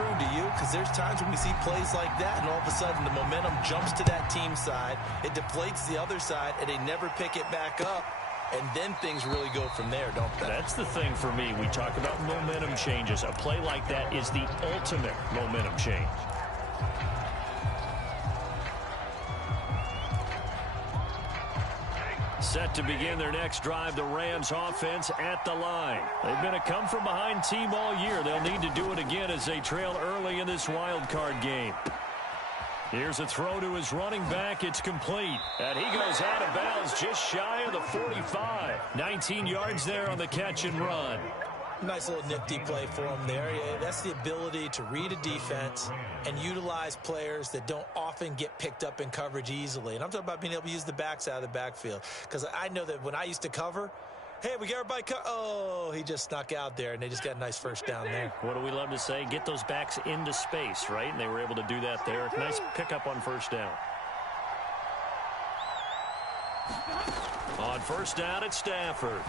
true, do you? Because there's times when we see plays like that, and all of a sudden the momentum jumps to that team side, it deflates the other side, and they never pick it back up, and then things really go from there, don't they? That's the thing for me. We talk about momentum changes. A play like that is the ultimate momentum change. Set to begin their next drive, the Rams offense at the line. They've been a come-from-behind team all year. They'll need to do it again as they trail early in this wild card game. Here's a throw to his running back. It's complete. And he goes out of bounds just shy of the 45. 19 yards there on the catch and run. Nice little nifty play for him there. Yeah, that's the ability to read a defense and utilize players that don't often get picked up in coverage easily. And I'm talking about being able to use the backs out of the backfield. Because I know that when I used to cover, hey, we got everybody oh, he just snuck out there, and they just got a nice first down there. What do we love to say? Get those backs into space, right? And they were able to do that there. Nice pickup on first down. On first down, it's Stafford.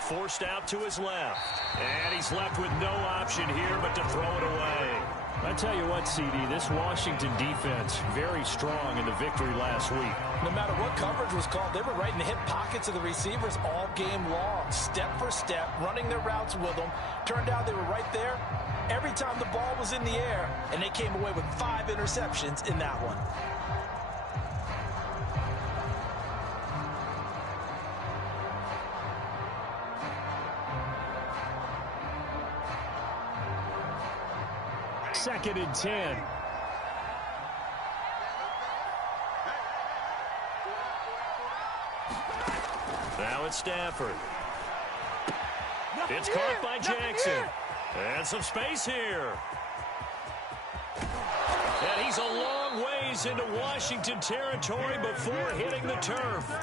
Forced out to his left. And he's left with no option here but to throw it away. I tell you what, CD, this Washington defense, very strong in the victory last week. No matter what coverage was called, they were right in the hip pockets of the receivers all game long, step for step, running their routes with them. Turned out they were right there every time the ball was in the air, and they came away with 5 interceptions in that one. Second and 10. Now it's Stafford. It's caught by Jackson. And some space here. And he's a long ways into Washington territory before hitting the turf.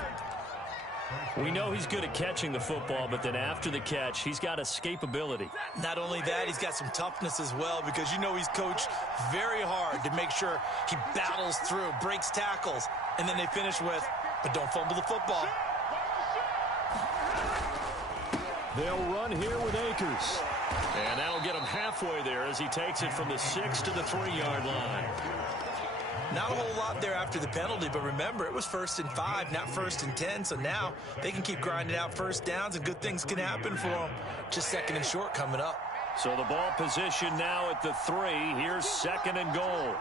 We know he's good at catching the football, but then after the catch, he's got escapability. Not only that, he's got some toughness as well, because you know he's coached very hard to make sure he battles through, breaks tackles, and then they finish with, but don't fumble the football. They'll run here with Akers. And that'll get him halfway there as he takes it from the 6 to the 3-yard line. Not a whole lot there after the penalty, but remember, it was 1st and 5, not 1st and 10, so now they can keep grinding out first downs and good things can happen for them. Just 2nd and short coming up. So the ball position now at the 3. Here's 2nd and goal.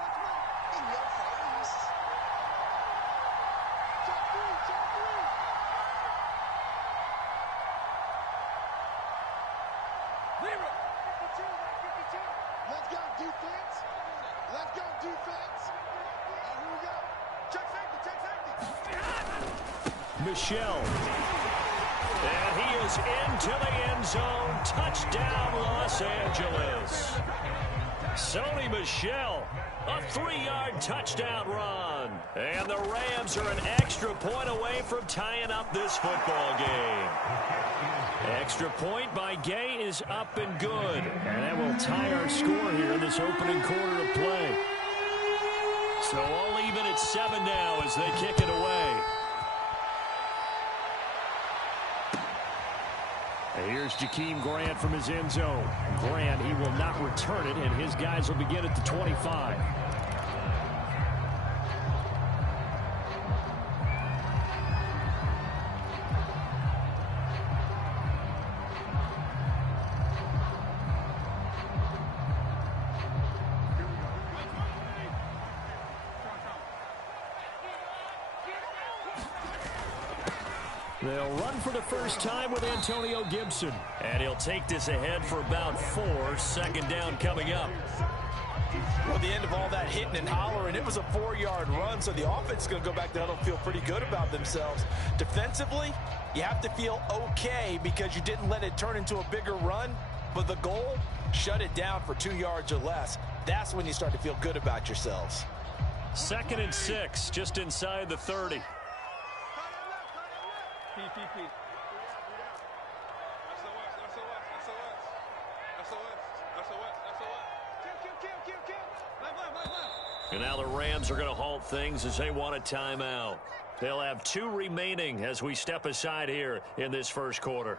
Michel. And he is into the end zone. Touchdown, Los Angeles. Sony Michel, a 3-yard touchdown run. And the Rams are an extra point away from tying up this football game. Extra point by Gay is up and good. And that will tie our score here in this opening quarter of play. So all even at 7 now as they kick it away. Here's Jakeem Grant from his end zone. Grant, he will not return it, and his guys will begin at the 25. They'll run for the first time with Antonio Gibson. And he'll take this ahead for about 4. 2nd down coming up. Well, the end of all that hitting and hollering, it was a 4-yard run, so the offense is going to go back to the huddle and feel pretty good about themselves. Defensively, you have to feel okay because you didn't let it turn into a bigger run, but the goal, shut it down for 2 yards or less. That's when you start to feel good about yourselves. 2nd and 6, just inside the 30. And now the Rams are going to halt things as they want a timeout. They'll have 2 remaining as we step aside here in this first quarter.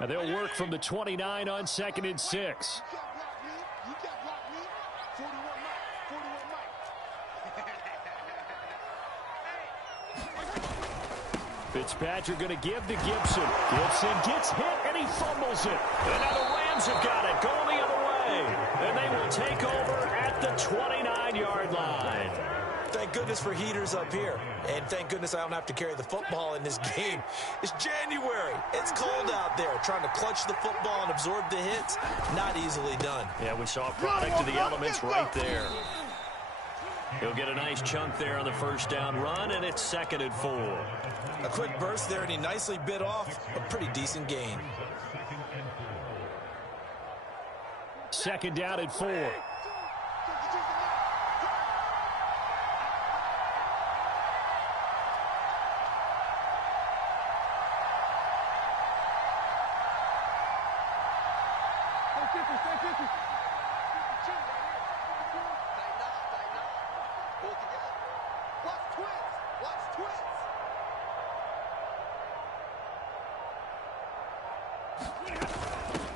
And they'll work from the 29 on 2nd and 6. Fitzpatrick going to give to Gibson. Gibson gets hit, and he fumbles it. And now the Rams have got it, going the other way. And they will take over at the 29-yard line. Thank goodness for heaters up here. And thank goodness I don't have to carry the football in this game. It's January. It's cold out there. Trying to clutch the football and absorb the hits, not easily done. Yeah, we saw a product of the elements right there. He'll get a nice chunk there on the first down run, and it's 2nd and 4. A quick burst there, and he nicely bit off a pretty decent gain. 2nd down and 4.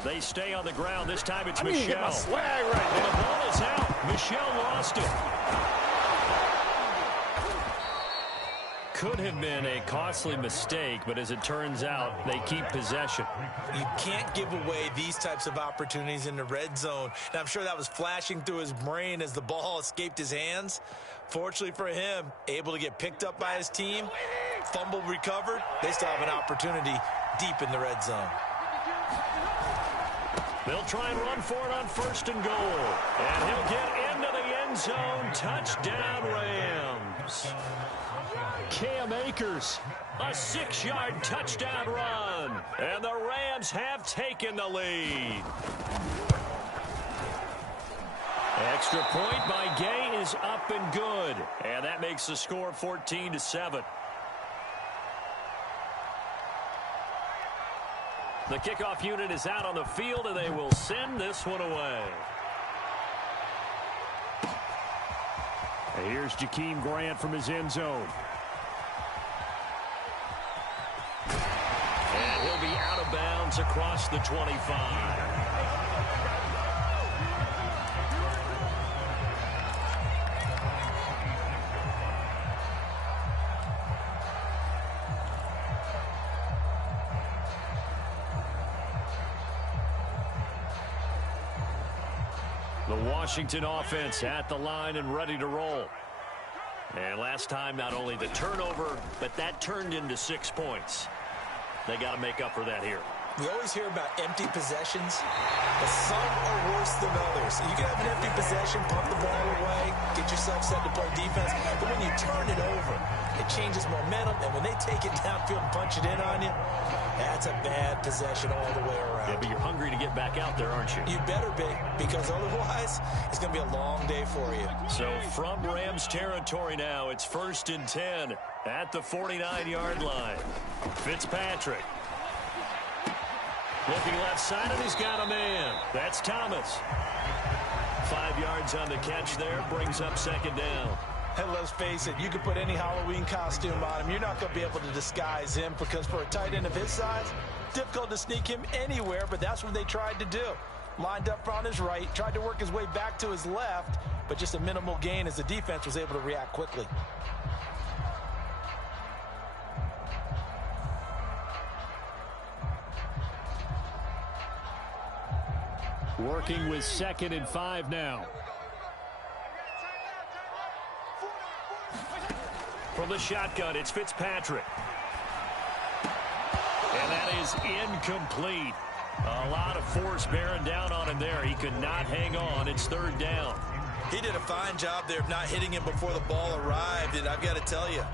They stay on the ground. This time it's Michel. Get my swag right and the ball is out. Michel lost it. Could have been a costly mistake, but as it turns out, they keep possession. You can't give away these types of opportunities in the red zone. And I'm sure that was flashing through his brain as the ball escaped his hands. Fortunately for him, able to get picked up by his team, fumble recovered. They still have an opportunity deep in the red zone. They'll try and run for it on 1st and goal. And he'll get into the end zone. Touchdown, Rams. Cam Akers, a 6-yard touchdown run. And the Rams have taken the lead. Extra point by Gay is up and good. And that makes the score 14-7. The kickoff unit is out on the field, and they will send this one away. And here's Jakeem Grant from his end zone. And he'll be out of bounds across the 25. The Washington offense at the line and ready to roll. And last time, not only the turnover, but that turned into 6 points. They got to make up for that here. We always hear about empty possessions, but some are worse than others. You can have an empty possession, pump the ball away, get yourself set to play defense, but when you turn it over, it changes momentum, and when they take it downfield and punch it in on you, that's a bad possession all the way around. Yeah, but you're hungry to get back out there, aren't you? You better be, because otherwise, it's going to be a long day for you. So from Rams territory now, it's 1st and 10 at the 49-yard line. Fitzpatrick. Looking left side, and he's got a man. That's Thomas. 5 yards on the catch there, brings up 2nd down. And let's face it, you can put any Halloween costume on him. You're not going to be able to disguise him, because for a tight end of his size, difficult to sneak him anywhere, but that's what they tried to do. Lined up on his right, tried to work his way back to his left, but just a minimal gain as the defense was able to react quickly. Working with 2nd and 5 now. From the shotgun, it's Fitzpatrick. And that is incomplete. A lot of force bearing down on him there. He could not hang on. It's 3rd down. He did a fine job there of not hitting him before the ball arrived, and I've got to tell you,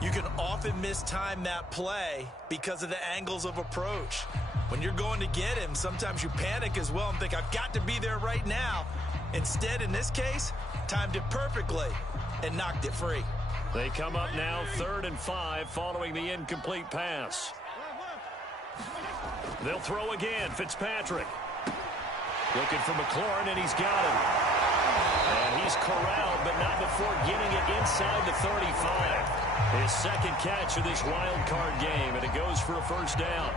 you can often mistime that play because of the angles of approach. When you're going to get him, sometimes you panic as well and think, I've got to be there right now. Instead, in this case, timed it perfectly and knocked it free. They come up now 3rd and 5 following the incomplete pass. They'll throw again. Fitzpatrick looking for McLaurin, and he's got him. And he he's corralled, but not before getting it inside the 35. His second catch of this wild card game, and it goes for a first down.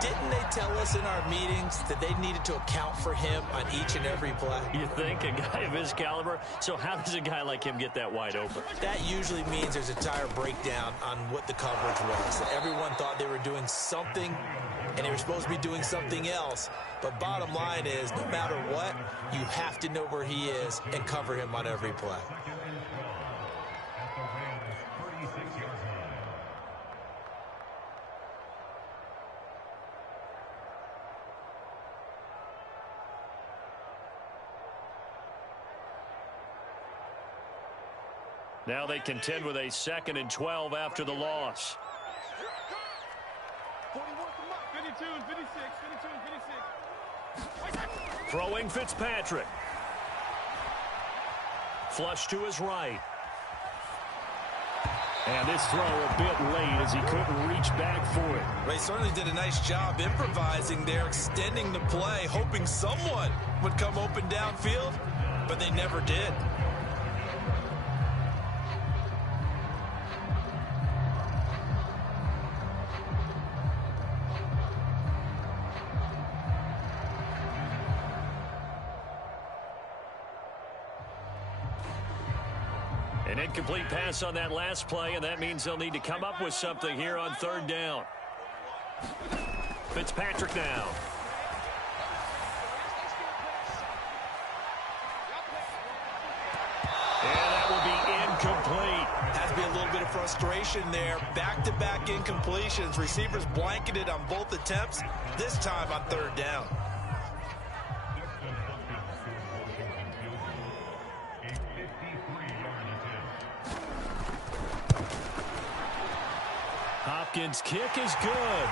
Didn't they tell us in our meetings that they needed to account for him on each and every play? You think? A guy of his caliber? So how does a guy like him get that wide open? That usually means there's a tire breakdown on what the coverage was. Everyone thought they were doing something, and they were supposed to be doing something else. But bottom line is, no matter what, you have to know where he is and cover him on every play. Now they contend with a 2nd and 12 after the loss. 52 and 56, 52 and 56. Throwing Fitzpatrick. Flush to his right. And this throw a bit late as he couldn't reach back for it. Well, he certainly did a nice job improvising there, extending the play, hoping someone would come open downfield, but they never did. An incomplete pass on that last play, and that means they'll need to come up with something here on 3rd down. Fitzpatrick now. And that will be incomplete. Has to be a little bit of frustration there. Back-to-back incompletions. Receivers blanketed on both attempts, this time on 3rd down. Hopkins' kick is good.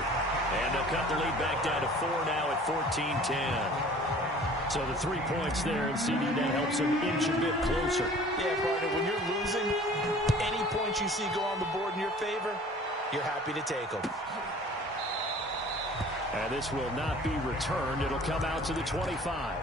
And they'll cut the lead back down to 4 now at 14-10. So the 3 points there, and CD, that helps them inch a bit closer. Yeah, partner, when you're losing, any points you see go on the board in your favor, you're happy to take them. And this will not be returned. It'll come out to the 25.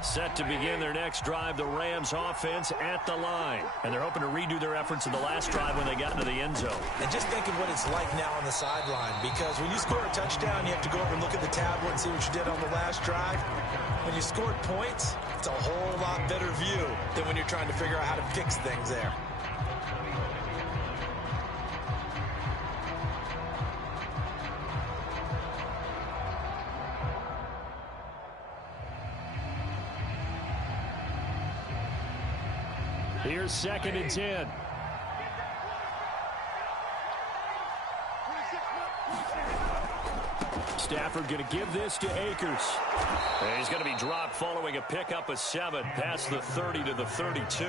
Set to begin their next drive, the Rams offense at the line. And they're hoping to redo their efforts in the last drive when they got into the end zone. And just think of what it's like now on the sideline, because when you score a touchdown, you have to go over and look at the tablet and see what you did on the last drive. When you scored points, it's a whole lot better view than when you're trying to figure out how to fix things there. Here's 2nd and 10. Stafford going to give this to Akers. And he's going to be dropped following a pickup of 7 past the 30 to the 32.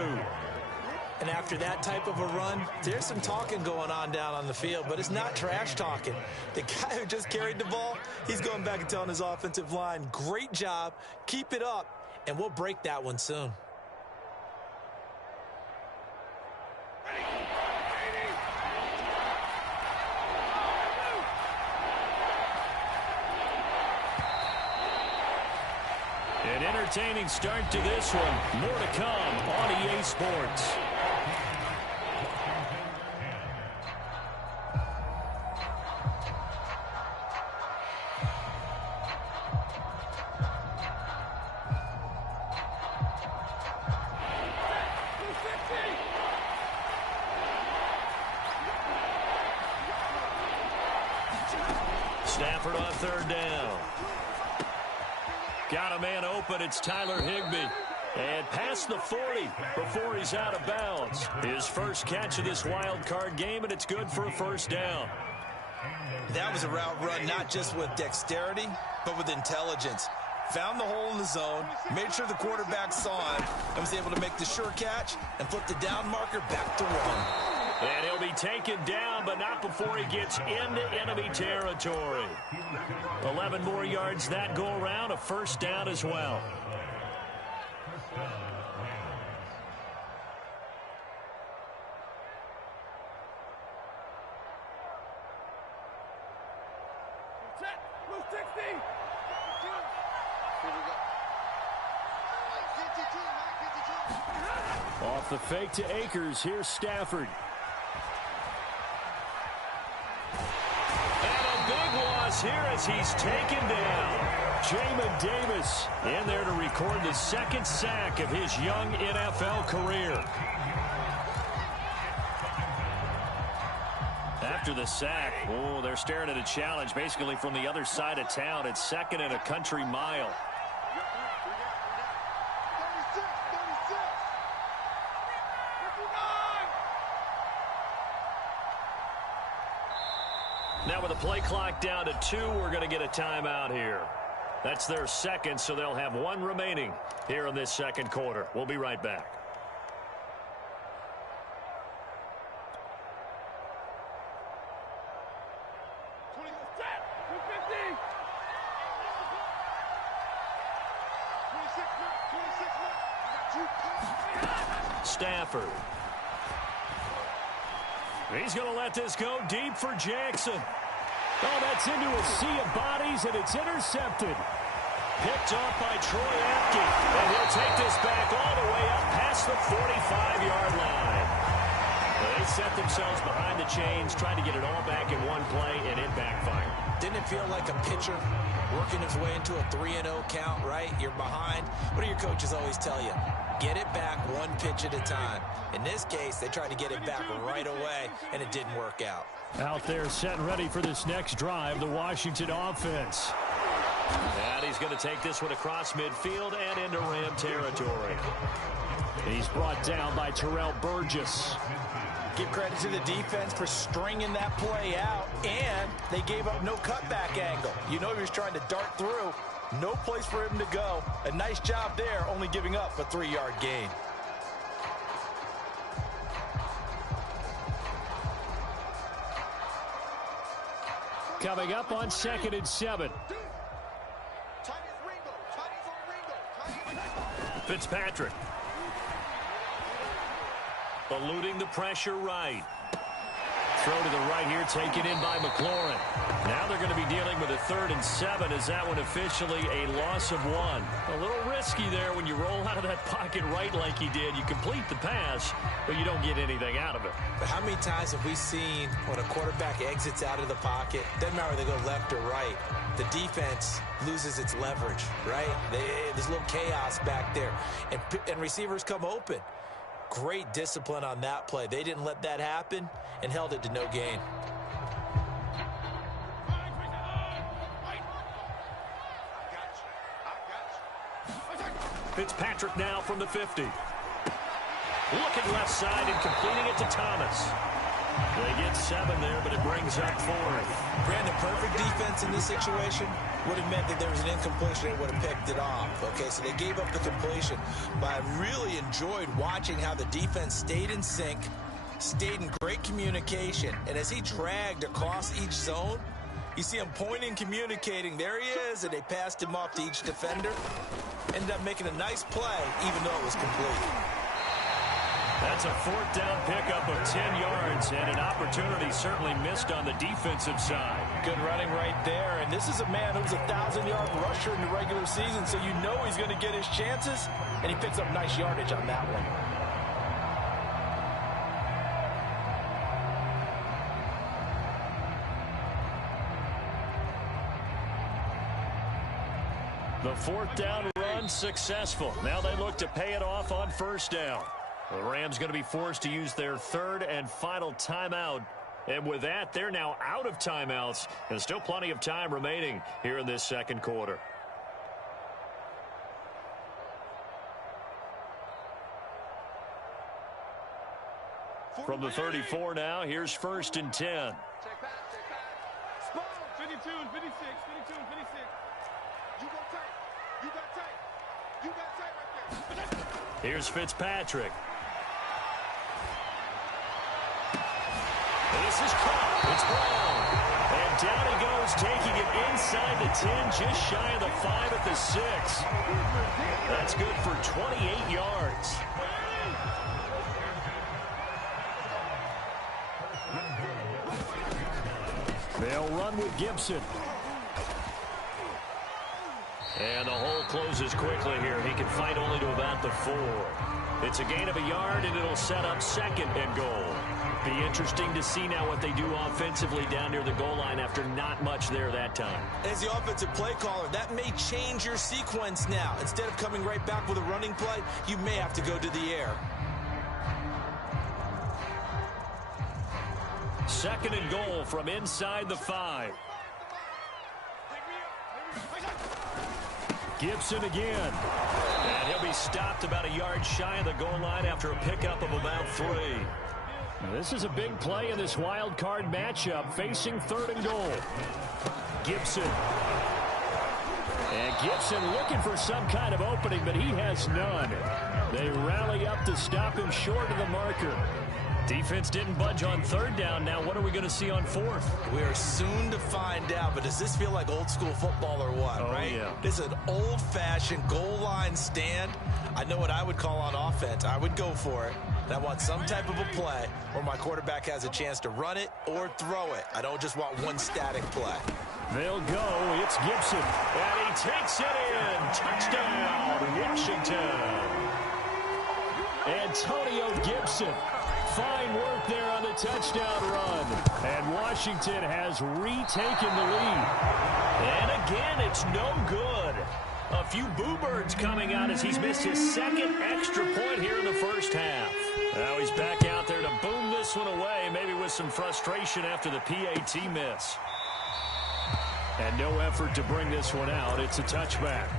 And after that type of a run, there's some talking going on down on the field, but it's not trash talking. The guy who just carried the ball, he's going back and telling his offensive line, great job, keep it up, and we'll break that one soon. An entertaining start to this one. More to come on EA Sports. Stafford on 3rd down. Got a man open. It's Tyler Higbee. And past the 40 before he's out of bounds. His first catch of this wild card game, and it's good for a first down. That was a route run not just with dexterity, but with intelligence. Found the hole in the zone, made sure the quarterback saw him, and was able to make the sure catch and flip the down marker back to 1. And he'll be taken down, but not before he gets into enemy territory. 11 more yards that go around, a first down as well. 60. Off the fake to Akers. Here's Stafford. And a big loss here as he's taken down. Jamin Davis in there to record the second sack of his young NFL career. After the sack, oh, they're staring at a challenge basically from the other side of town. It's second and a country mile. Now with the play clock down to 2, we're going to get a timeout here. That's their second, so they'll have 1 remaining here in this second quarter. We'll be right back. Stafford. He's going to let this go deep for Jackson. Oh, that's into a sea of bodies, and it's intercepted. Picked off by Troy Apke. And he'll take this back all the way up past the 45-yard line. They set themselves behind the chains, trying to get it all back in one play, and it backfired. Didn't it feel like a pitcher working his way into a 3-0 count, right? You're behind. What do your coaches always tell you? Get it back one pitch at a time. In this case, they tried to get it back right away, and it didn't work out. Out there set and ready for this next drive, the Washington offense. And he's going to take this one across midfield and into Ram territory. He's brought down by Terrell Burgess. Give credit to the defense for stringing that play out, and they gave up no cutback angle. You know he was trying to dart through. No place for him to go. A nice job there, only giving up a 3-yard gain. Coming up on 2nd and 7. Fitzpatrick. Eluding the pressure right. Throw to the right here, taken in by McLaurin. Now they're going to be dealing with a 3rd and 7 as that one officially a loss of 1. A little risky there when you roll out of that pocket right like he did. You complete the pass, but you don't get anything out of it. But how many times have we seen when a quarterback exits out of the pocket, doesn't matter whether they go left or right, the defense loses its leverage, right? There's a little chaos back there, and receivers come open. Great discipline on that play. They didn't let that happen and held it to no gain. Fitzpatrick now from the 50. Looking left side and completing it to Thomas. They get 7 there, but it brings up 4th. Brandon, perfect defense in this situation would have meant that there was an incompletion. They would have picked it off. Okay, so they gave up the completion. But I really enjoyed watching how the defense stayed in sync, stayed in great communication. And as he dragged across each zone, you see him pointing, communicating. There he is, and they passed him off to each defender. Ended up making a nice play, even though it was complete. That's a 4th down pickup of 10 yards, and an opportunity certainly missed on the defensive side. Good running right there, and this is a man who's a 1,000-yard rusher in the regular season, so you know he's going to get his chances, and he picks up nice yardage on that one. The 4th down run successful. Now they look to pay it off on 1st down. The Rams going to be forced to use their 3rd and final timeout. And with that, they're now out of timeouts. And still plenty of time remaining here in this second quarter. From the 34 now, here's 1st and 10. 52 and 56, 52 and 56. You go tight. You got tight. You got tight right there. Here's Fitzpatrick. This is caught. It's Brown. And down he goes, taking it inside the 10, just shy of the 5 at the 6. That's good for 28 yards. They'll run with Gibson. And the hole closes quickly here. He can fight only to about the 4. It's a gain of a yard, and it'll set up 2nd and goal. Be interesting to see now what they do offensively down near the goal line after not much there that time. As the offensive play caller, that may change your sequence now. Instead of coming right back with a running play, you may have to go to the air. 2nd and goal from inside the 5. Gibson again. And he'll be stopped about a yard shy of the goal line after a pickup of about 3. Now, this is a big play in this wild card matchup, facing 3rd and goal. Gibson. And Gibson looking for some kind of opening, but he has none. They rally up to stop him short of the marker. Defense didn't budge on 3rd down. Now what are we going to see on 4th? We are soon to find out, but does this feel like old school football or what, right? Yeah. This is an old-fashioned goal line stand. I know what I would call on offense. I would go for it. And I want some type of a play where my quarterback has a chance to run it or throw it. I don't just want one static play. They'll go. It's Gibson. And he takes it in. Touchdown, Washington. Antonio Gibson. Fine work there on the touchdown run. And Washington has retaken the lead. And again, it's no good. A few boo birds coming out as he's missed his 2nd extra point here in the first half. Now he's back out there to boom this one away, maybe with some frustration after the PAT miss. And no effort to bring this one out. It's a touchback.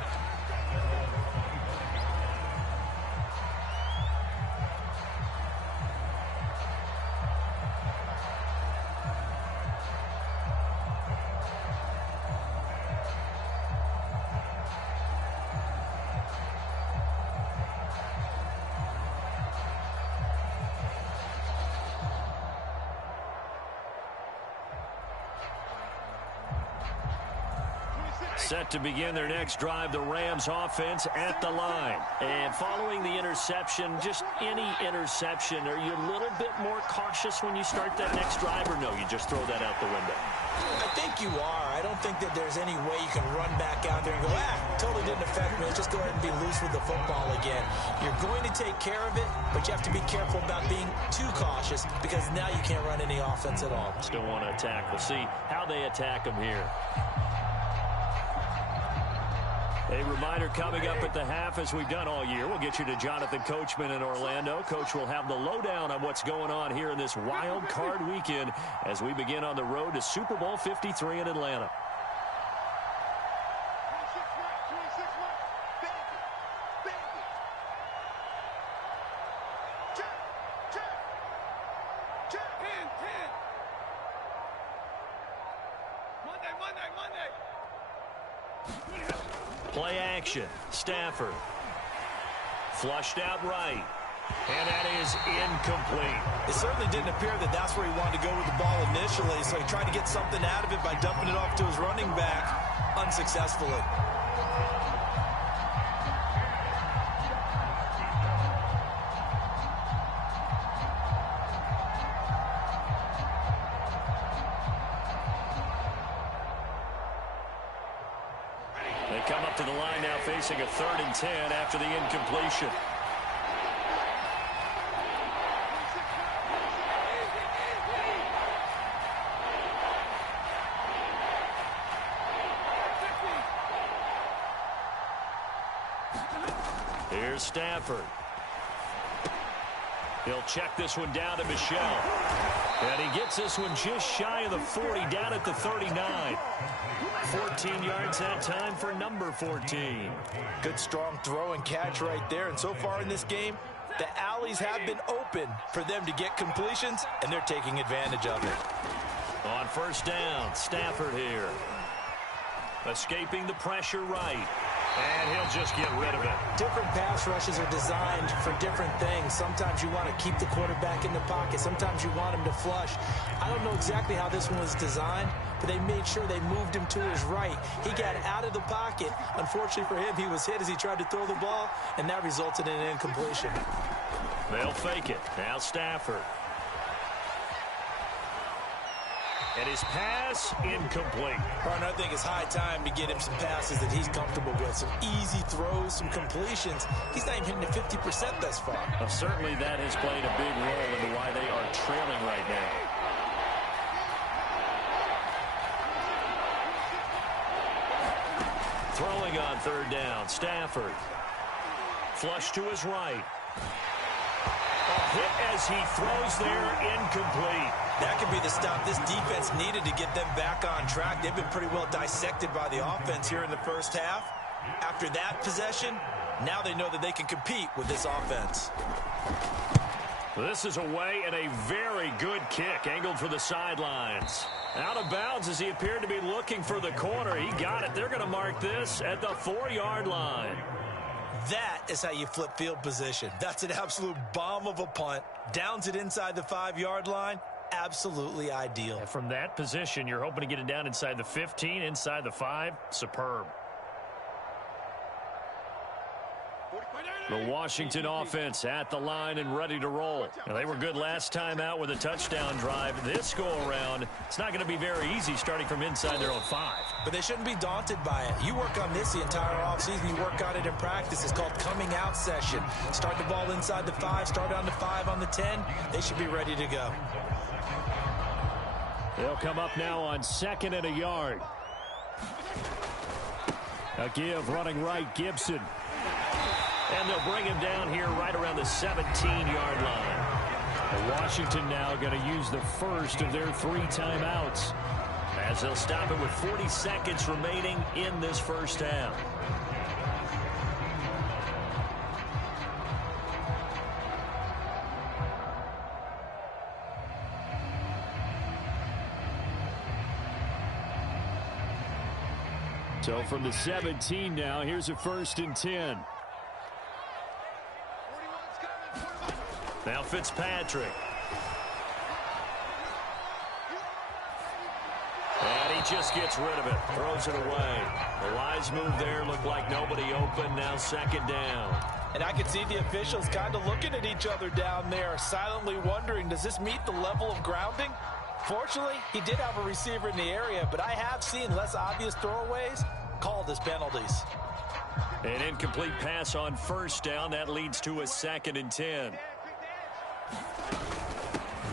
Set to begin their next drive, the Rams offense at the line. And following the interception, just any interception, are you a little bit more cautious when you start that next drive, or no, you just throw that out the window? I think you are. I don't think that there's any way you can run back out there and go, totally didn't affect me. Let's just go ahead and be loose with the football again. You're going to take care of it, but you have to be careful about being too cautious because now you can't run any offense at all. Still want to attack. We'll see how they attack them here. A reminder coming up at the half, as we've done all year. We'll get you to Jonathan Coachman in Orlando. Coach will have the lowdown on what's going on here in this wild card weekend as we begin on the road to Super Bowl 53 in Atlanta. Play action. Stafford. Flushed out right. And that is incomplete. It certainly didn't appear that that's where he wanted to go with the ball initially, so he tried to get something out of it by dumping it off to his running back unsuccessfully. They come up to the line now facing a 3rd and 10 after the incompletion. Here's Stafford. He'll check this one down to Michel. And he gets this one just shy of the 40, down at the 39. 14 yards that time for number 14. Good strong throw and catch right there. And so far in this game, the alleys have been open for them to get completions, and they're taking advantage of it. On 1st down, Stafford here. Escaping the pressure right. And he'll just get rid of it. Different pass rushes are designed for different things. Sometimes you want to keep the quarterback in the pocket. Sometimes you want him to flush. I don't know exactly how this one was designed, but they made sure they moved him to his right. He got out of the pocket. Unfortunately for him, he was hit as he tried to throw the ball, and that resulted in an incompletion. They'll fake it. Now Stafford. And his pass incomplete. Partner, I think it's high time to get him some passes that he's comfortable with. Some easy throws, some completions. He's not even hitting the 50% thus far. Well, certainly that has played a big role into why they are trailing right now. Throwing on third down, Stafford. Flush to his right. A hit as he throws there, incomplete. That could be the stop this defense needed to get them back on track. They've been pretty well dissected by the offense here in the first half. After that possession, now they know that they can compete with this offense. This is away and a very good kick, angled for the sidelines. Out of bounds as he appeared to be looking for the corner. He got it. They're going to mark this at the 4-yard line. That is how you flip field position. That's an absolute bomb of a punt. Downs it inside the 5-yard line. Absolutely ideal. And from that position, you're hoping to get it down inside the 15, inside the 5. Superb. The Washington offense at the line and ready to roll. Now, they were good last time out with a touchdown drive. This go-around, it's not going to be very easy starting from inside their own 5. But they shouldn't be daunted by it. You work on this the entire offseason. You work on it in practice. It's called coming out session. Start the ball inside the 5, start on the 5 on the 10. They should be ready to go. They'll come up now on 2nd and a yard. A give running right, Gibson. And they'll bring him down here right around the 17-yard line. Washington now going to use the first of their 3 timeouts as they'll stop it with 40 seconds remaining in this first half. So from the 17 now, here's a 1st and 10. Now Fitzpatrick. And he just gets rid of it. Throws it away. The Lions move there. Look like nobody open. Now 2nd down. And I can see the officials kind of looking at each other down there, silently wondering, does this meet the level of grounding? Fortunately, he did have a receiver in the area, but I have seen less obvious throwaways called as penalties. An incomplete pass on 1st down. That leads to a 2nd and 10.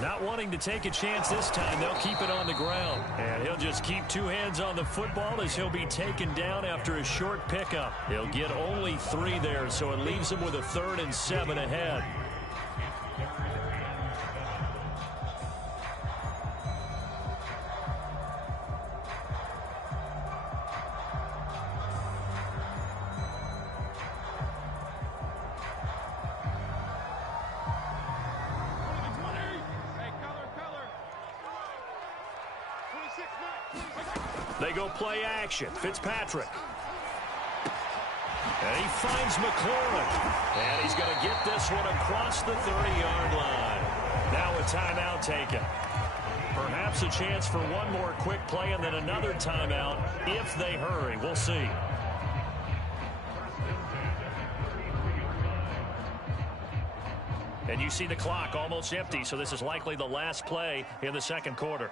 Not wanting to take a chance this time, they'll keep it on the ground. And he'll just keep 2 hands on the football as he'll be taken down after a short pickup. He'll get only 3 there, so it leaves him with a 3rd and 7 ahead. They go play action. Fitzpatrick. And he finds McLaurin. And he's going to get this one across the 30-yard line. Now a timeout taken. Perhaps a chance for one more quick play and then another timeout if they hurry. We'll see. And you see the clock almost empty, so this is likely the last play in the 2nd quarter.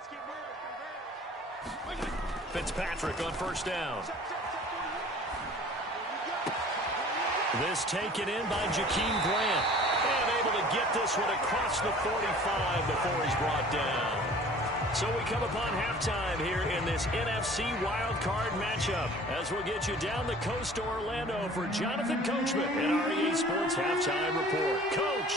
Fitzpatrick on 1st down. This taken in by Jakeem Grant. And able to get this one across the 45 before he's brought down. So we come upon halftime here in this NFC wildcard matchup as we'll get you down the coast to Orlando for Jonathan Coachman in our EA Sports Halftime Report. Coach!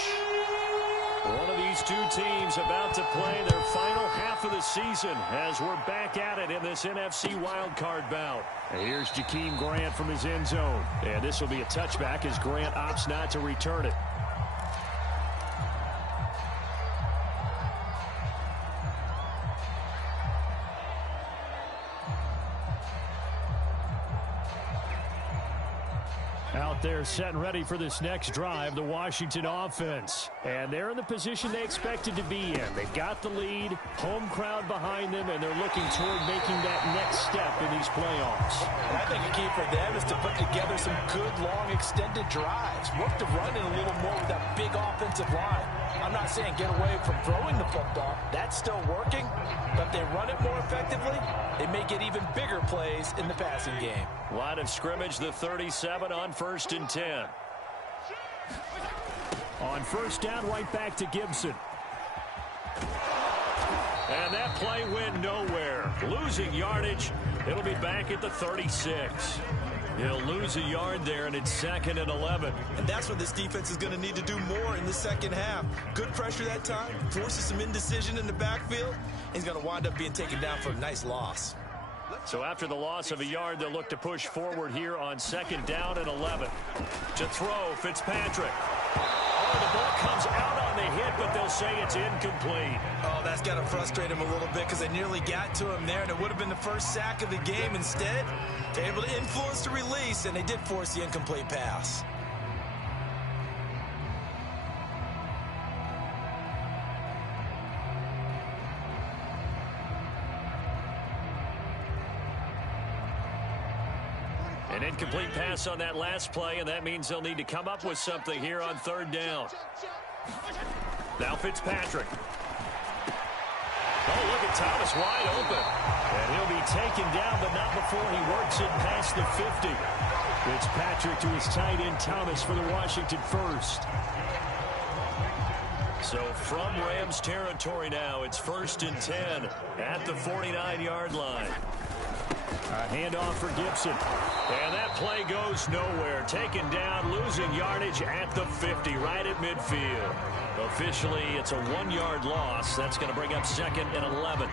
One of these 2 teams about to play their final half of the season as we're back at it in this NFC wildcard bout. And here's Jakeem Grant from his end zone. And this will be a touchback as Grant opts not to return it. Out there set and ready for this next drive, the Washington offense. And they're in the position they expected to be in. They've got the lead, home crowd behind them, and they're looking toward making that next step in these playoffs. And I think a key for them is to put together some good, long, extended drives. Work to run it a little more with that big offensive line. I'm not saying get away from throwing the football. That's still working. But if they run it more effectively, they may get even bigger plays in the passing game. Line of scrimmage, the 37 on 1st and 10. On 1st down, right back to Gibson. And that play went nowhere. Losing yardage. It'll be back at the 36. He'll lose a yard there, and it's 2nd and 11. And that's what this defense is going to need to do more in the second half. Good pressure that time, forces some indecision in the backfield. He's going to wind up being taken down for a nice loss. So after the loss of a yard, they'll look to push forward here on 2nd down and 11. To throw, Fitzpatrick. Oh, the ball comes out on the hit, but they'll say it's incomplete. Oh, that's got to frustrate him a little bit because they nearly got to him there, and it would have been the first sack of the game. Instead, they're able to influence the release, and they did force the incomplete pass. An incomplete pass on that last play, and that means they'll need to come up with something here on 3rd down. Now Fitzpatrick. Oh, look at Thomas wide open. And he'll be taken down, but not before he works it past the 50. Fitzpatrick to his tight end Thomas for the Washington first. So from Rams territory now, it's 1st and 10 at the 49-yard line. A handoff for Gibson. And that play goes nowhere. Taken down, losing yardage at the 50, right at midfield. Officially, it's a 1-yard loss. That's going to bring up 2nd and 11.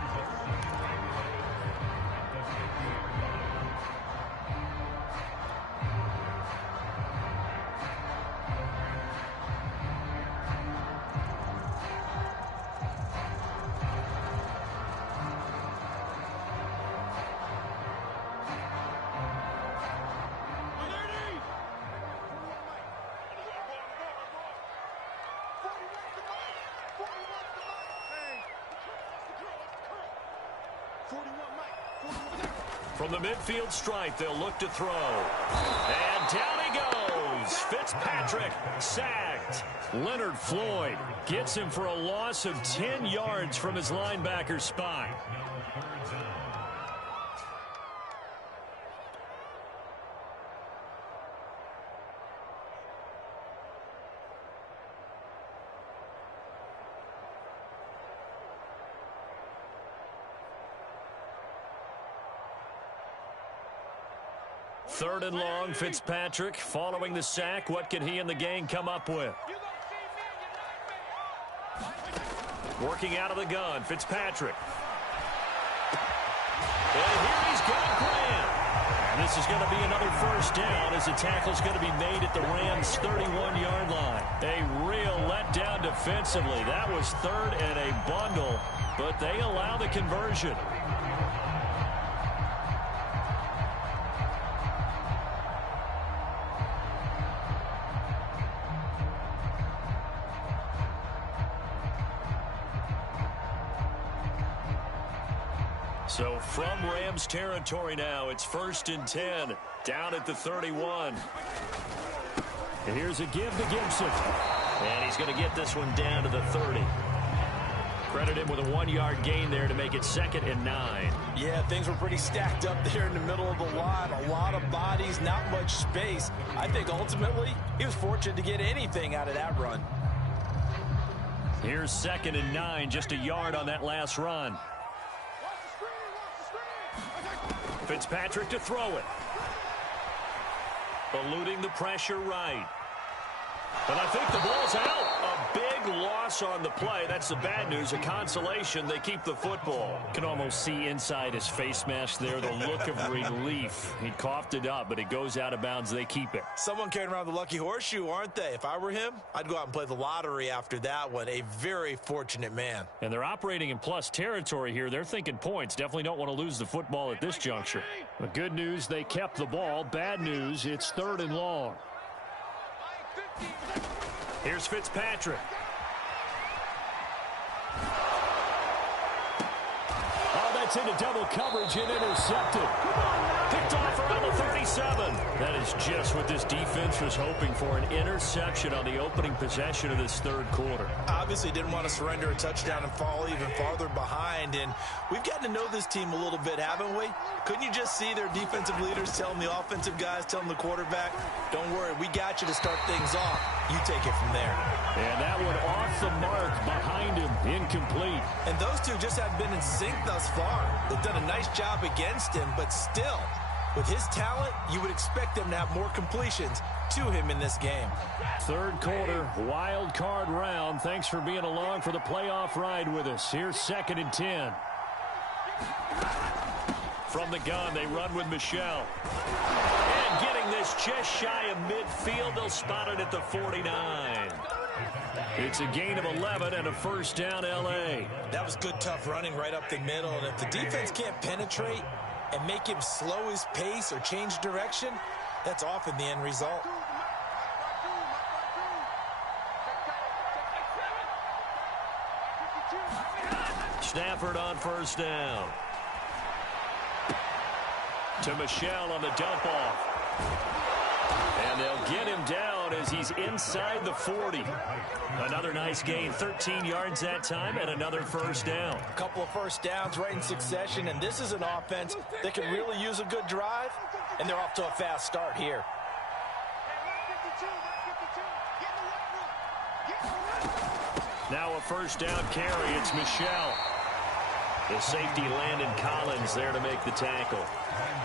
From the midfield stripe, they'll look to throw. And down he goes. Fitzpatrick sacked. Leonard Floyd gets him for a loss of 10 yards from his linebacker spot. Third and long, Fitzpatrick following the sack. What can he and the gang come up with? Working out of the gun, Fitzpatrick. And here he's got Graham. And this is going to be another first down as the tackle's going to be made at the Rams' 31-yard line. A real letdown defensively. That was 3rd and a bundle, but they allow the conversion. So from Rams territory now, it's 1st and 10, down at the 31. And here's a give to Gibson. And he's going to get this one down to the 30. Credit him with a 1-yard gain there to make it 2nd and 9. Yeah, things were pretty stacked up there in the middle of the line. A lot of bodies, not much space. I think ultimately he was fortunate to get anything out of that run. Here's 2nd and 9, just a yard on that last run. Fitzpatrick to throw it. Eluding the pressure right. But I think the ball's out. A big loss on the play. That's the bad news. A consolation. They keep the football. You can almost see inside his face mask there the look of relief. He coughed it up, but it goes out of bounds. They keep it. Someone carrying around the lucky horseshoe, aren't they? If I were him, I'd go out and play the lottery after that one. A very fortunate man. And they're operating in plus territory here. They're thinking points. Definitely don't want to lose the football at this juncture. But good news, they kept the ball. Bad news, it's 3rd and long. Here's Fitzpatrick. Oh, that's gets into double coverage and intercepted. Picked off around the 37. That is just what this defense was hoping for, an interception on the opening possession of this third quarter. Obviously didn't want to surrender a touchdown and fall even farther behind, and we've gotten to know this team a little bit, haven't we? Couldn't you just see their defensive leaders telling the offensive guys, telling the quarterback, don't worry, we got you to start things off. You take it from there. And that one off the mark behind him, incomplete. And those two just have been in sync thus far. They've done a nice job against him, but still, with his talent, you would expect them to have more completions to him in this game. Third quarter, wild card round. Thanks for being along for the playoff ride with us. Here's 2nd and 10. From the gun, they run with Michel. And getting this just shy of midfield, they'll spot it at the 49. It's a gain of 11 and a first down, L.A. That was good, tough running right up the middle. And if the defense can't penetrate and make him slow his pace or change direction, that's often the end result. Stafford on first down. To Michel on the dump off. And they'll get him down as he's inside the 40. Another nice gain, 13 yards that time, and another first down. A couple of first downs right in succession, and this is an offense that can really use a good drive, and they're off to a fast start here. Now a first down carry. It's Michel. The safety Landon Collins there to make the tackle.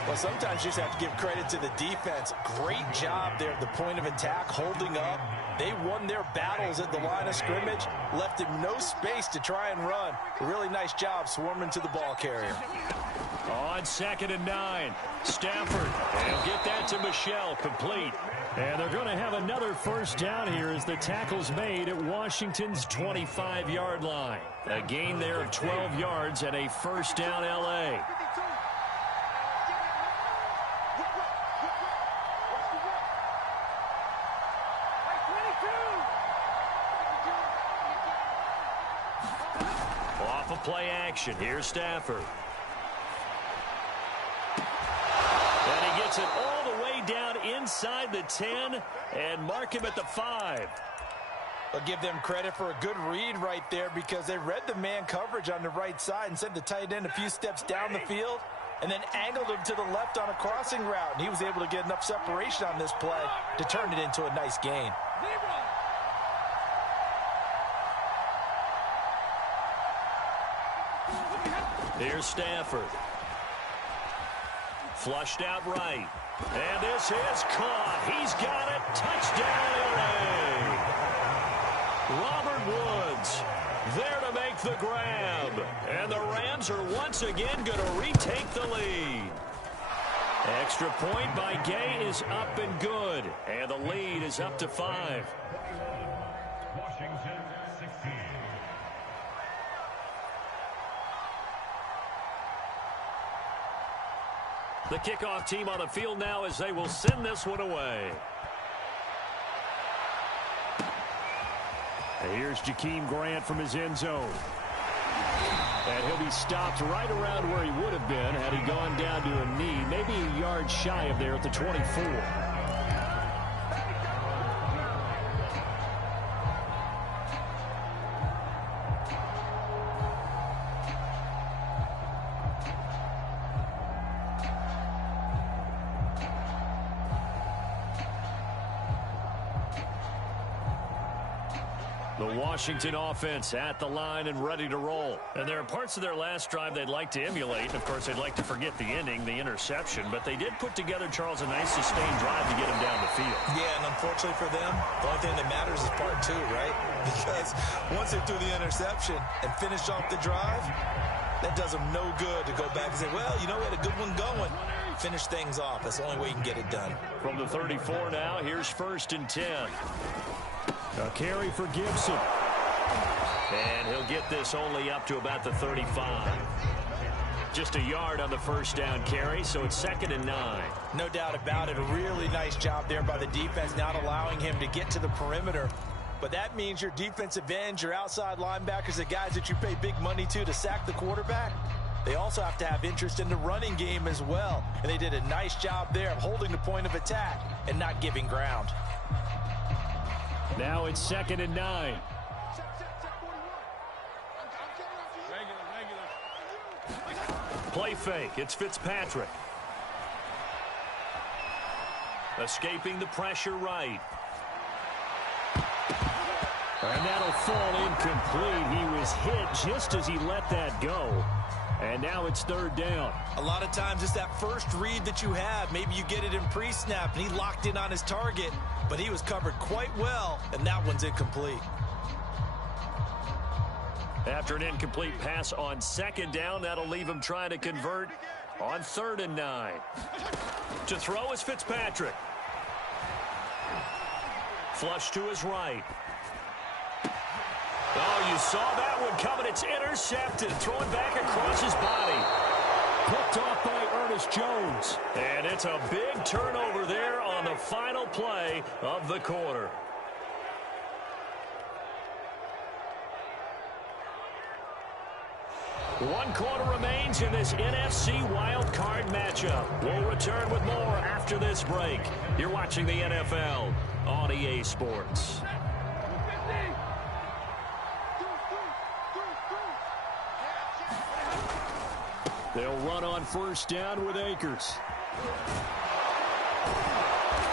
Well, sometimes you just have to give credit to the defense. Great job there at the point of attack, holding up. They won their battles at the line of scrimmage, left him no space to try and run. A really nice job swarming to the ball carrier. On 2nd and 9, Stafford. They'll get that to Michel, complete. And they're going to have another first down here as the tackle's made at Washington's 25-yard line. A gain there of 12 yards and a first down, L.A. Off of play action, here's Stafford. And he gets it all the way down inside the 10 and mark him at the 5. I'll give them credit for a good read right there because they read the man coverage on the right side and sent the tight end a few steps down the field and then angled him to the left on a crossing route. And he was able to get enough separation on this play to turn it into a nice gain. Here's Stafford. Flushed out right. And this is caught. He's got it. Touchdown, LA. Robert Woods there to make the grab. And the Rams are once again going to retake the lead. Extra point by Gay is up and good. And the lead is up to 5. Washington 16. The kickoff team on the field now as they will send this one away. And here's Jakeem Grant from his end zone. And he'll be stopped right around where he would have been had he gone down to a knee, maybe a yard shy of there at the 24. The Washington offense at the line and ready to roll. And there are parts of their last drive they'd like to emulate. Of course, they'd like to forget the ending, the interception. But they did put together, Charles, a nice sustained drive to get them down the field. Yeah, and unfortunately for them, the only thing that matters is part 2, right? Because once they threw the interception and finished off the drive, that does them no good to go back and say, well, you know, we had a good one going. Finish things off. That's the only way you can get it done. From the 34 now, here's 1st and 10. A carry for Gibson. And he'll get this only up to about the 35. Just a yard on the first down carry, so it's 2nd and 9. No doubt about it. A really nice job there by the defense, not allowing him to get to the perimeter. But that means your defensive ends, your outside linebackers, the guys that you pay big money to sack the quarterback, they also have to have interest in the running game as well. And they did a nice job there of holding the point of attack and not giving ground. Now it's 2nd and 9. Play fake. It's Fitzpatrick. Escaping the pressure right. And that'll fall incomplete. He was hit just as he let that go. And now it's 3rd down. A lot of times it's that first read that you have. Maybe you get it in pre-snap and he locked in on his target, but he was covered quite well, and that one's incomplete. After an incomplete pass on 2nd down, that'll leave him trying to convert on 3rd and 9. To throw is Fitzpatrick. Flush to his right. Oh, you saw that one coming. It's intercepted. Throwing back across his body. Picked off by Ernest Jones. And it's a big turnover there on the final play of the quarter. One quarter remains in this NFC wildcard matchup. We'll return with more after this break. You're watching the NFL on EA Sports. They'll run on 1st down with Akers.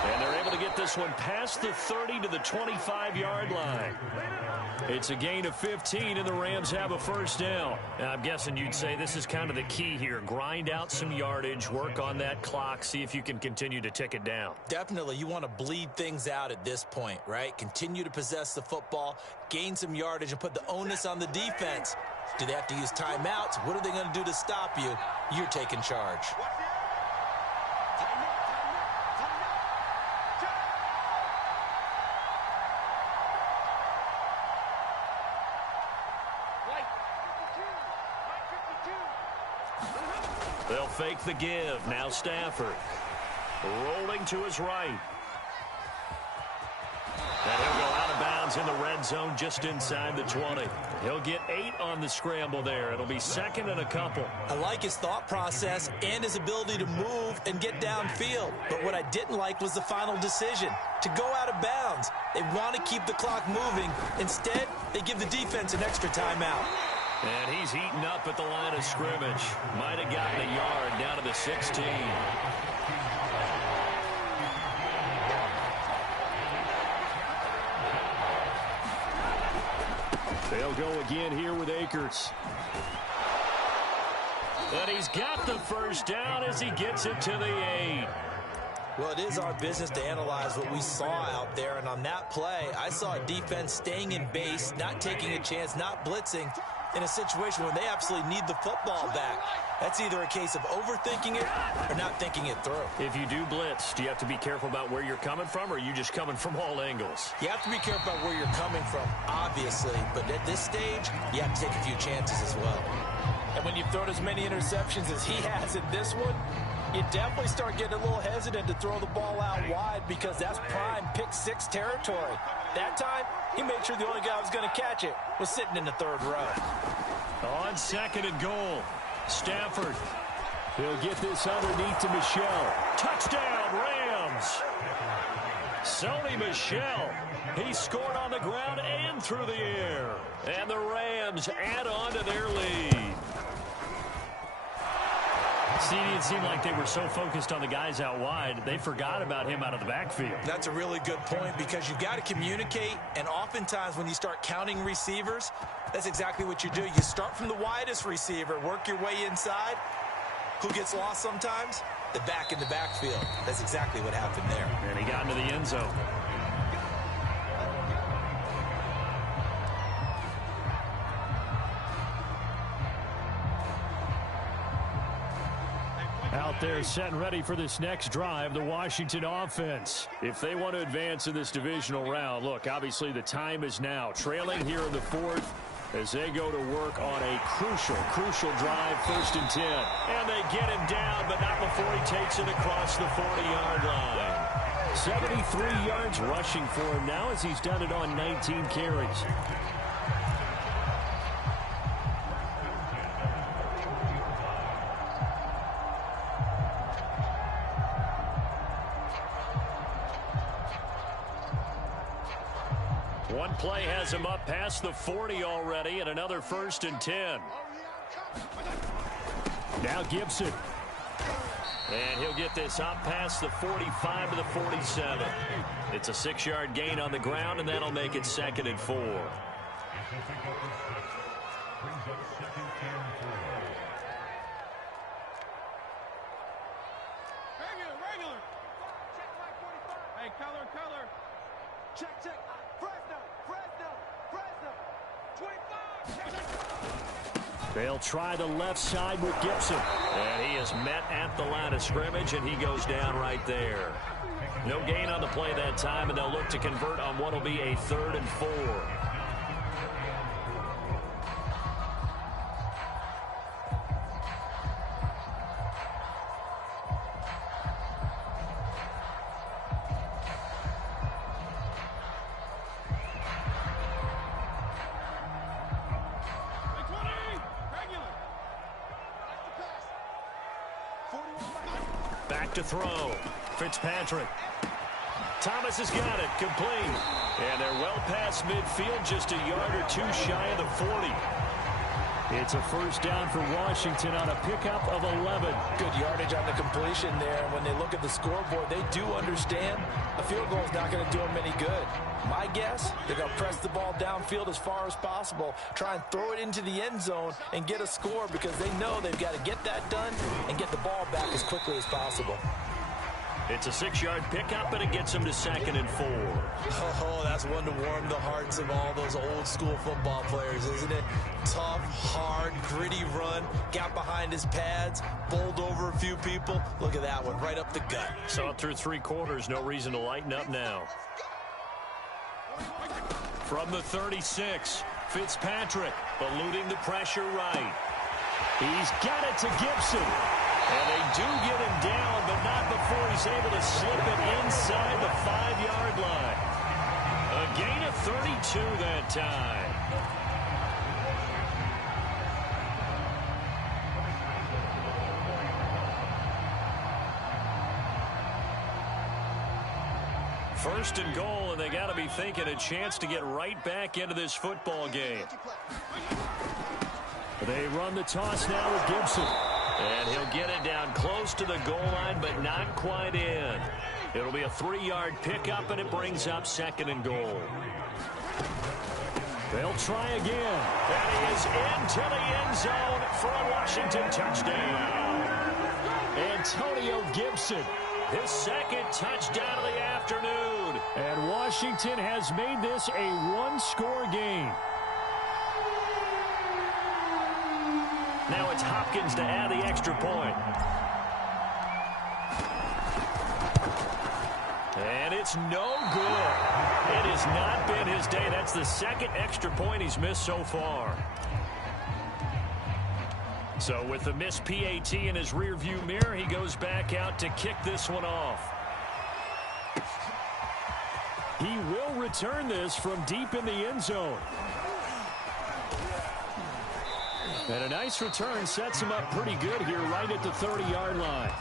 And they're able to get this one past the 30 to the 25-yard line. It's a gain of 15, and the Rams have a 1st down. Now, I'm guessing you'd say this is kind of the key here. Grind out some yardage, work on that clock, see if you can continue to tick it down. Definitely, you want to bleed things out at this point, right? Continue to possess the football, gain some yardage, and put the onus on the defense. Do they have to use timeouts? What are they going to do to stop you? You're taking charge. They'll fake the give. Now Stafford. Rolling to his right. And he'll go out of bounds in the red zone just inside the 20. He'll get 8 on the scramble there. It'll be 2nd and a couple. I like his thought process and his ability to move and get downfield. But what I didn't like was the final decision, to go out of bounds. They want to keep the clock moving. Instead, they give the defense an extra timeout. And he's heating up at the line of scrimmage. Might have gotten a yard down to the 16. They'll go again here with Akers. And he's got the 1st down as he gets it to the 8. Well, it is our business to analyze what we saw out there, and on that play, I saw a defense staying in base, not taking a chance, not blitzing, in a situation when they absolutely need the football back. That's either a case of overthinking it or not thinking it through. If you do blitz, do you have to be careful about where you're coming from, or are you just coming from all angles? You have to be careful about where you're coming from, obviously, but at this stage, you have to take a few chances as well. And when you've thrown as many interceptions as he has in this one, you definitely start getting a little hesitant to throw the ball out wide because that's prime pick 6 territory. That time, he made sure the only guy who was going to catch it was sitting in the 3rd row. On 2nd and goal, Stafford. He'll get this underneath to Michel. Touchdown, Rams! Sony Michel. He scored on the ground and through the air. And the Rams add on to their lead. See, it seemed like they were so focused on the guys out wide, they forgot about him out of the backfield. That's a really good point because you've got to communicate, and oftentimes when you start counting receivers, that's exactly what you do. You start from the widest receiver, work your way inside. Who gets lost sometimes? The back in the backfield. That's exactly what happened there. And he got into the end zone. Out there set and ready for this next drive, the Washington offense. If they want to advance in this divisional round, look, obviously the time is now. Trailing here in the 4th as they go to work on a crucial drive, 1st and 10. And they get him down, but not before he takes it across the 40-yard line. 73 yards rushing for him now as he's done it on 19 carries. One play has him up past the 40 already, and another 1st and 10. Now Gibson. And he'll get this up past the 45 to the 47. It's a 6-yard gain on the ground, and that'll make it 2nd and 4. Regular. Hey, color. Check. Fresno. 25. They'll try the left side with Gibson. And he is met at the line of scrimmage, and he goes down right there. No gain on the play that time, and they'll look to convert on what will be a 3rd and 4. Back to throw. Fitzpatrick. Thomas has got it. Complete. And they're well past midfield, just a yard or two shy of the 40. It's a 1st down for Washington on a pickup of 11. Good yardage on the completion there. And when they look at the scoreboard, they do understand a field goal is not going to do them any good. My guess, they're going to press the ball downfield as far as possible, try and throw it into the end zone and get a score because they know they've got to get that done and get the ball back as quickly as possible. It's a 6-yard pickup, and it gets them to 2nd and 4. Oh, that's one to warm the hearts of all those old-school football players, isn't it? Tough, hard, gritty run, got behind his pads, bowled over a few people. Look at that one, right up the gut. Saw it through 3 quarters, no reason to lighten up now. From the 36, Fitzpatrick eluding the pressure right. He's got it to Gibson. And they do get him down, but not before he's able to slip it inside the 5-yard line. A gain of 32 that time. First and goal, and they got to be thinking a chance to get right back into this football game. They run the toss now with Gibson. And he'll get it down close to the goal line, but not quite in. It'll be a 3-yard pickup, and it brings up 2nd and goal. They'll try again. And he is into the end zone for a Washington touchdown. Antonio Gibson, his 2nd touchdown of the afternoon. And Washington has made this a 1-score game. Now it's Hopkins to add the extra point. And it's no good. It has not been his day. That's the 2nd extra point he's missed so far. So with the missed PAT in his rearview mirror, he goes back out to kick this one off. He will return this from deep in the end zone. And a nice return sets him up pretty good here right at the 30-yard line.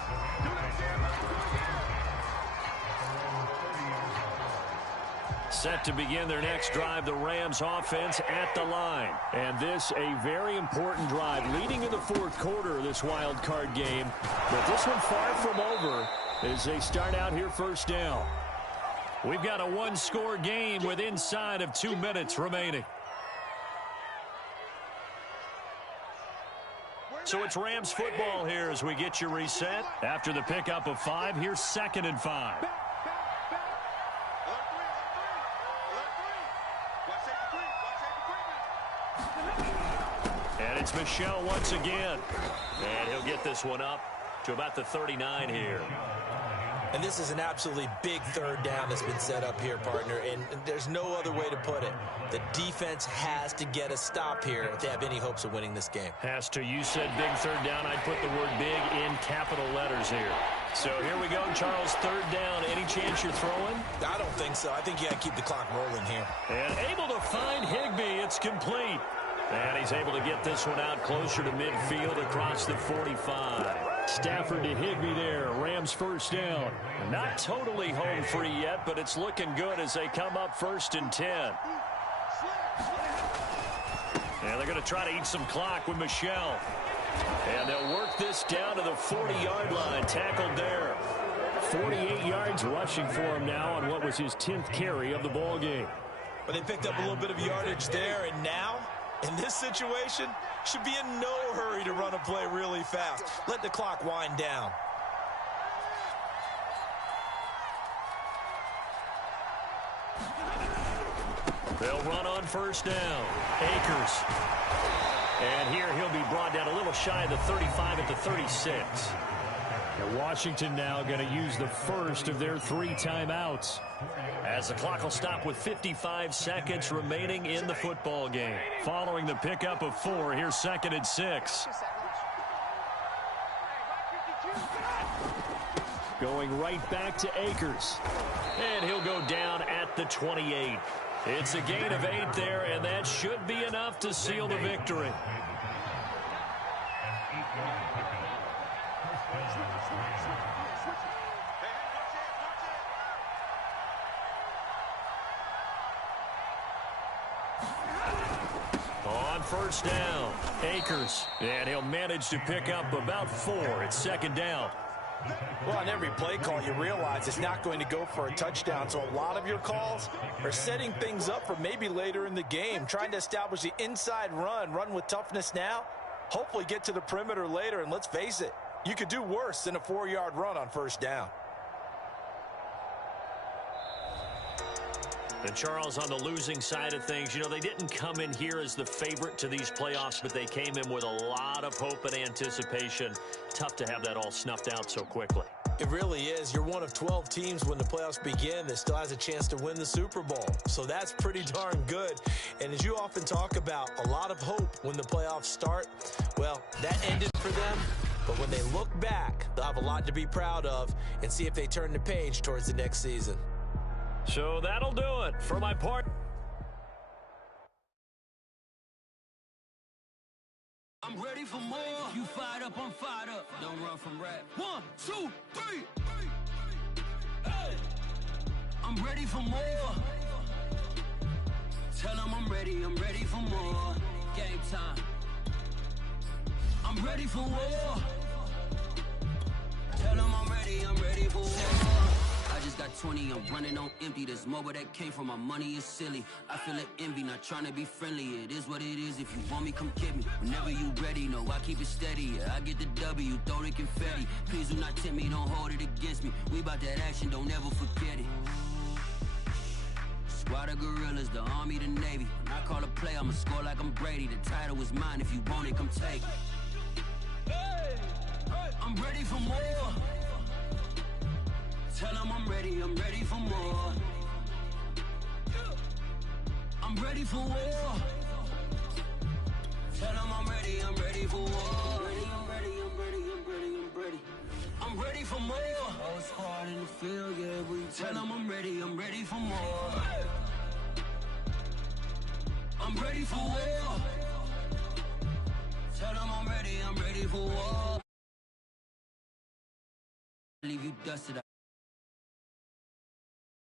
Set to begin their next drive, the Rams offense at the line. And this a very important drive leading in the 4th quarter of this wild card game. But this one far from over as they start out here 1st down. We've got a 1-score game with inside of 2 minutes remaining. So it's Rams football here as we get you reset. After the pickup of 5, here's 2nd and 5. And it's Michel once again. And he'll get this one up to about the 39 here. And this is an absolutely big 3rd down that's been set up here, partner, and there's no other way to put it. The defense has to get a stop here if they have any hopes of winning this game. Has to. You said big 3rd down. I'd put the word big in capital letters here. So here we go, Charles, 3rd down. Any chance you're throwing? I don't think so. I think you got to keep the clock rolling here. And able to find Higbee. It's complete. And he's able to get this one out closer to midfield across the 45. Stafford to Higbee there. Rams first down. Not totally home free yet, but it's looking good as they come up 1st and 10. And they're going to try to eat some clock with Michel. And they'll work this down to the 40-yard line. Tackled there. 48 yards rushing for him now on what was his 10th carry of the ball game. But they picked up a little bit of yardage there, and now, in this situation, should be in no hurry to run a play really fast. Let the clock wind down. They'll run on first down. Akers. And here he'll be brought down a little shy of the 35 at the 36. And Washington now going to use the first of their 3 timeouts. As the clock will stop with 55 seconds remaining in the football game. Following the pickup of 4, here's 2nd and 6. Going right back to Akers. And he'll go down at the 28. It's a gain of 8 there, and that should be enough to seal the victory. On first down, Akers. And he'll manage to pick up about 4. It's 2nd down. Well, on every play call, you realize it's not going to go for a touchdown. So a lot of your calls are setting things up for maybe later in the game, trying to establish the inside run with toughness now, hopefully get to the perimeter later. And let's face it, you could do worse than a 4-yard run on first down. And Charles, on the losing side of things, you know, they didn't come in here as the favorite to these playoffs, but they came in with a lot of hope and anticipation. Tough to have that all snuffed out so quickly. It really is. You're one of 12 teams when the playoffs begin that still has a chance to win the Super Bowl. So that's pretty darn good. And as you often talk about, a lot of hope when the playoffs start. Well, that ended for them. But when they look back, they'll have a lot to be proud of and see if they turn the page towards the next season. So that'll do it for my part. I'm ready for more. You fired up, I'm fired up. Don't run from rap. 1, 2, 3. Hey. I'm ready for more. Tell them I'm ready for more. Game time. I'm ready for war. Tell them I'm ready for war. I just got 20, I'm running on empty. There's more where that came from, my money is silly. I feel it envy, not trying to be friendly. It is what it is, if you want me, come get me. Whenever you ready, no, I keep it steady. Yeah, I get the W, throw the confetti. Please do not tempt me, don't hold it against me. We about that action, don't ever forget it. Squad of gorillas, the army, the navy. When I call a play, I'ma score like I'm Brady. The title is mine, if you want it, come take it. I'm ready for more. Tell them I'm ready for more. I'm ready for war. Tell them I'm ready for war. I'm ready. I'm ready for more. Whole squad in the field, yeah, we tell them I'm ready for more. I'm ready for war. Tell them I'm ready for war. Leave you dusted.